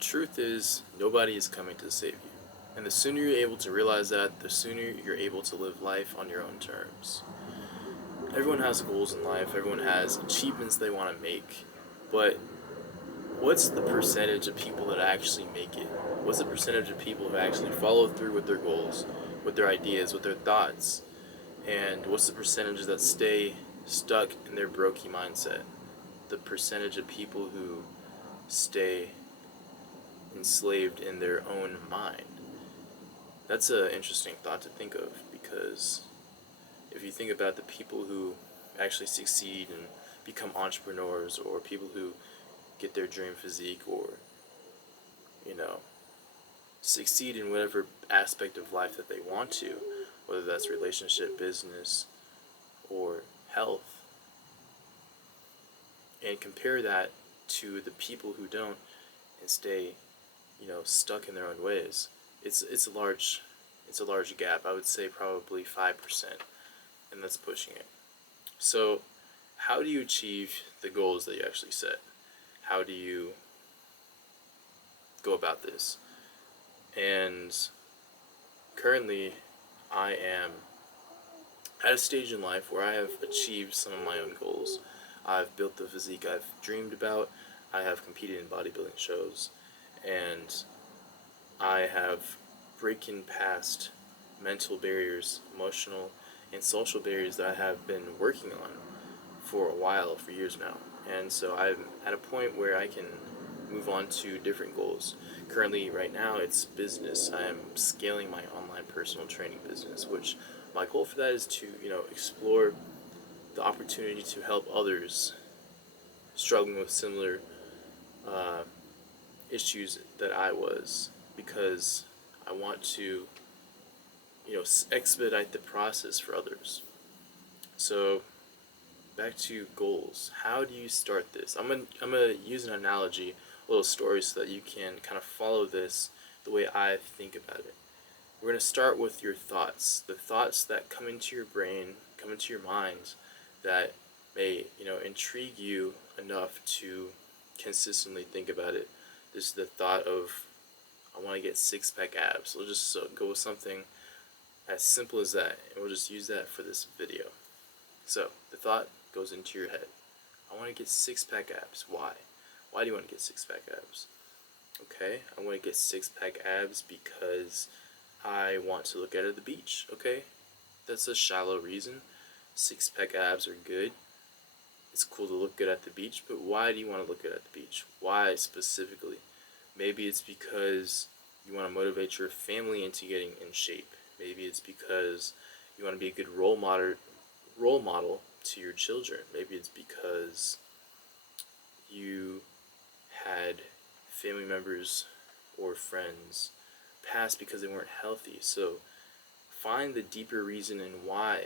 truth is, nobody is coming to save you. And the sooner you're able to realize that, the sooner you're able to live life on your own terms. Everyone has goals in life, everyone has achievements they want to make, but what's the percentage of people that actually make it? What's the percentage of people who actually follow through with their goals, with their ideas, with their thoughts? And what's the percentage that stay stuck in their brokey mindset? The percentage of people who stay enslaved in their own mind. That's an interesting thought to think of because if you think about the people who actually succeed and become entrepreneurs, or people who get their dream physique, or, you know, succeed in whatever aspect of life that they want to, whether that's relationship, business, or health, and compare that to the people who don't and stay, stuck in their own ways, it's a large gap. I would say probably 5%, and that's pushing it. So, how do you achieve the goals that you actually set? How do you go about this? And currently, I am at a stage in life where I have achieved some of my own goals. I've built the physique I've dreamed about. I have competed in bodybuilding shows, and I have broken past mental barriers, emotional and social barriers that I have been working on for a while, for years now. And so I'm at a point where I can move on to different goals. Currently, right now, it's business. I am scaling my online personal training business, which my goal for that is to, explore the opportunity to help others struggling with similar uh, issues that I was, because I want to, expedite the process for others. So back to goals. How do you start this? I'm gonna use an analogy, a little story, so that you can kind of follow this the way I think about it. We're gonna start with your thoughts, the thoughts that come into your brain, come into your mind, that may intrigue you enough to consistently think about it. This is the thought of, I want to get six pack abs. We'll just go with something as simple as that, and we'll just use that for this video. So the thought goes into your head. I want to get six pack abs. Why? Why do you want to get six pack abs? Okay, I want to get six pack abs because I want to look at the beach. Okay, that's a shallow reason. Six pack abs are good. It's cool to look good at the beach, but why do you want to look good at the beach? Why specifically? Maybe it's because you want to motivate your family into getting in shape. Maybe it's because you want to be a good role model to your children. Maybe it's because you had family members or friends pass because they weren't healthy. So find the deeper reason and why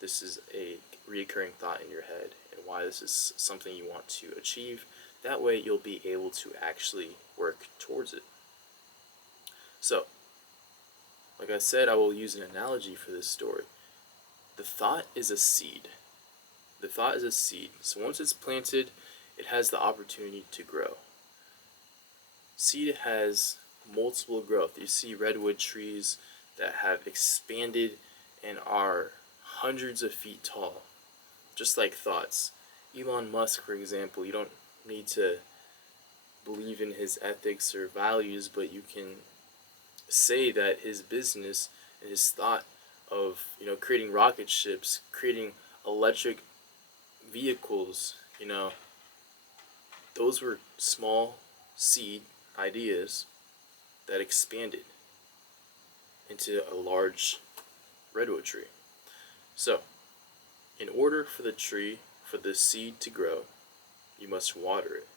this is a reoccurring thought in your head, and why this is something you want to achieve. That way you'll be able to actually work towards it. So, like I said, I will use an analogy for this story. The thought is a seed. The thought is a seed. So once it's planted, it has the opportunity to grow. Seed has multiple growth. You see redwood trees that have expanded and are hundreds of feet tall, just like thoughts. Elon Musk, for example, you don't need to believe in his ethics or values, but you can say that his business and his thought of creating rocket ships, creating electric vehicles, those were small seed ideas that expanded into a large redwood tree. So, in order for the seed to grow, you must water it.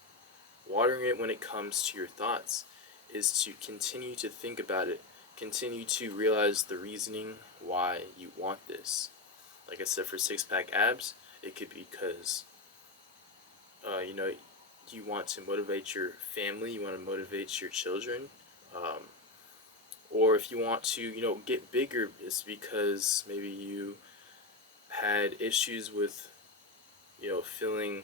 Watering it when it comes to your thoughts is to continue to think about it, continue to realize the reasoning why you want this. Like I said, for six pack abs, it could be because, you want to motivate your family, you want to motivate your children. Or if you want to, get bigger, it's because maybe you had issues with, feeling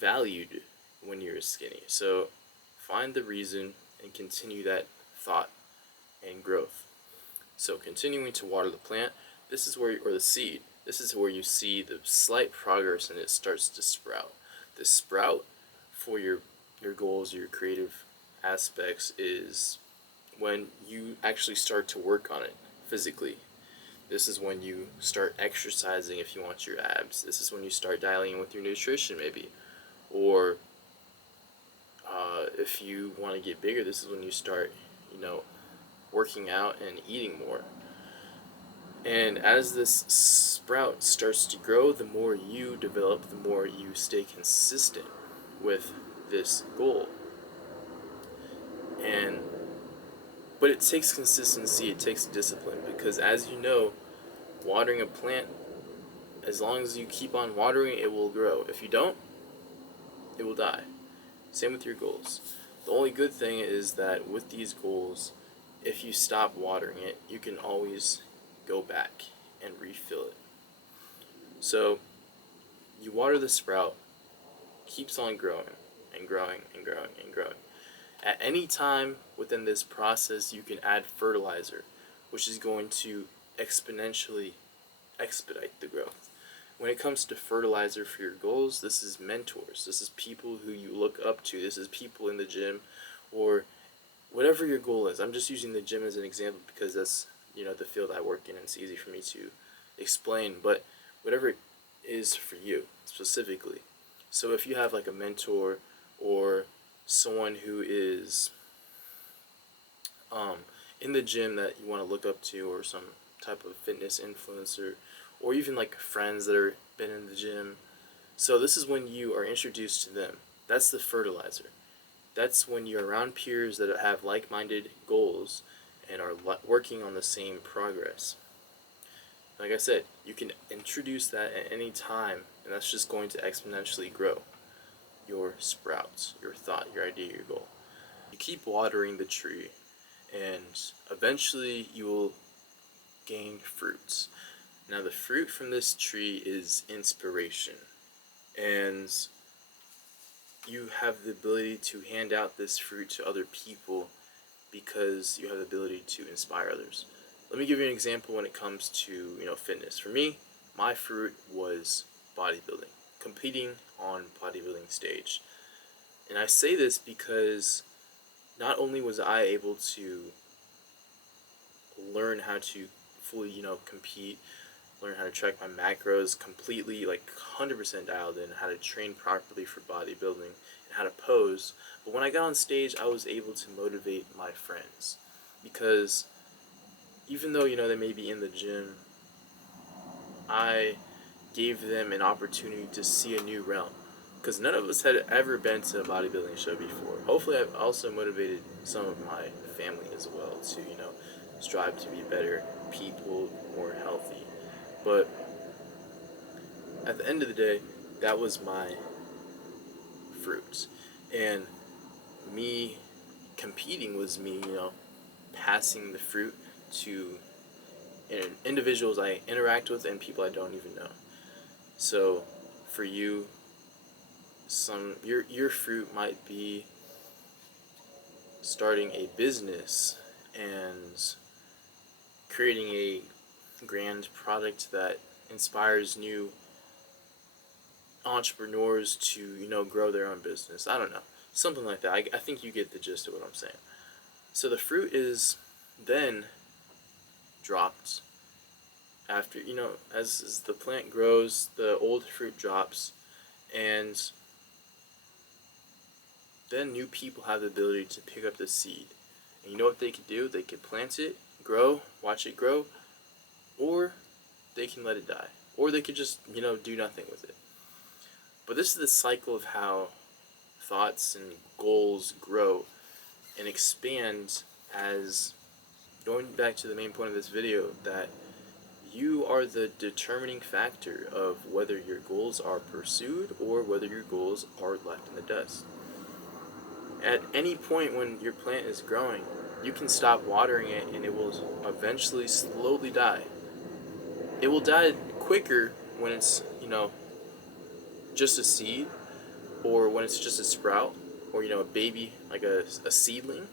valued when you're skinny. So find the reason and continue that thought and growth. So continuing to water the plant, this is where, or the seed, this is where you see the slight progress and it starts to sprout. The sprout for your goals, your creative aspects, is when you actually start to work on it physically. This is when you start exercising if you want your abs. This is when you start dialing in with your nutrition, maybe. Or if you want to get bigger, this is when you start, working out and eating more. And as this sprout starts to grow, the more you develop, the more you stay consistent with this goal. And but it takes consistency, it takes discipline, because as you know, watering a plant, as long as you keep on watering, it will grow. If you don't, it will die. Same with your goals. The only good thing is that with these goals, if you stop watering it, you can always go back and refill it. So you water the sprout, keeps on growing and growing and growing and growing. At any time within this process, you can add fertilizer, which is going to exponentially expedite the growth. When it comes to fertilizer for your goals, this is mentors. This is people who you look up to. This is people in the gym, or whatever your goal is. I'm just using the gym as an example because that's, the field I work in, and it's easy for me to explain. But whatever it is for you specifically. So if you have like a mentor or someone who is in the gym that you want to look up to, or some type of fitness influencer, or even like friends that are been in the gym. So this is when you are introduced to them. That's the fertilizer. That's when you're around peers that have like-minded goals and are working on the same progress. Like I said, you can introduce that at any time, and that's just going to exponentially grow your sprouts, your thought, your idea, your goal. You keep watering the tree, and eventually you will gain fruits. Now the fruit from this tree is inspiration, and you have the ability to hand out this fruit to other people because you have the ability to inspire others. Let me give you an example when it comes to, fitness. For me, my fruit was bodybuilding, competing on bodybuilding stage. And I say this because not only was I able to learn how to fully, compete, learn how to track my macros completely, like 100% dialed in, how to train properly for bodybuilding, and how to pose. But when I got on stage, I was able to motivate my friends. Because even though, they may be in the gym, I gave them an opportunity to see a new realm. Because none of us had ever been to a bodybuilding show before. Hopefully I've also motivated some of my family as well to, strive to be better people, more healthy. But at the end of the day, that was my fruit. And me competing was me, passing the fruit to individuals I interact with and people I don't even know. So for you, your fruit might be starting a business and creating a grand product that inspires new entrepreneurs to, grow their own business. I don't know. Something like that. I think you get the gist of what I'm saying. So the fruit is then dropped after, as the plant grows, the old fruit drops, and then new people have the ability to pick up the seed. And you know what they could do? They could plant it, grow, watch it grow, or they can let it die. Or they could just, do nothing with it. But this is the cycle of how thoughts and goals grow and expand, as going back to the main point of this video, that you are the determining factor of whether your goals are pursued or whether your goals are left in the dust. At any point when your plant is growing, you can stop watering it and it will eventually slowly die. It will die quicker when it's, just a seed, or when it's just a sprout, or a baby, like a seedling,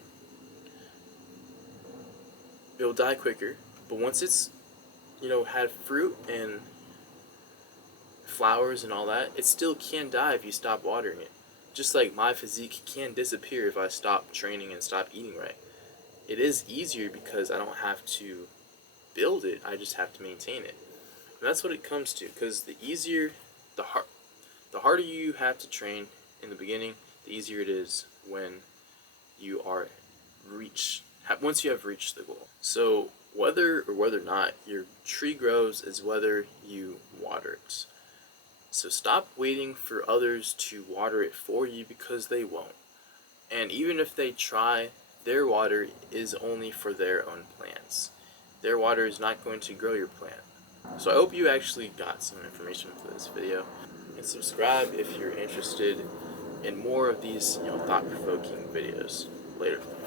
it'll die quicker. But once it's had fruit and flowers and all that, it still can die if you stop watering it. Just like my physique can disappear if I stop training and stop eating right. It is easier because I don't have to build it, I just have to maintain it. And that's what it comes to, because the hard, the harder you have to train in the beginning, the easier it is when you are once you have reached the goal. So whether or not your tree grows is whether you water it. So stop waiting for others to water it for you, because they won't. And even if they try, their water is only for their own plants. Their water is not going to grow your plant. So I hope you actually got some information for this video. And subscribe if you're interested in more of these thought-provoking videos. Later.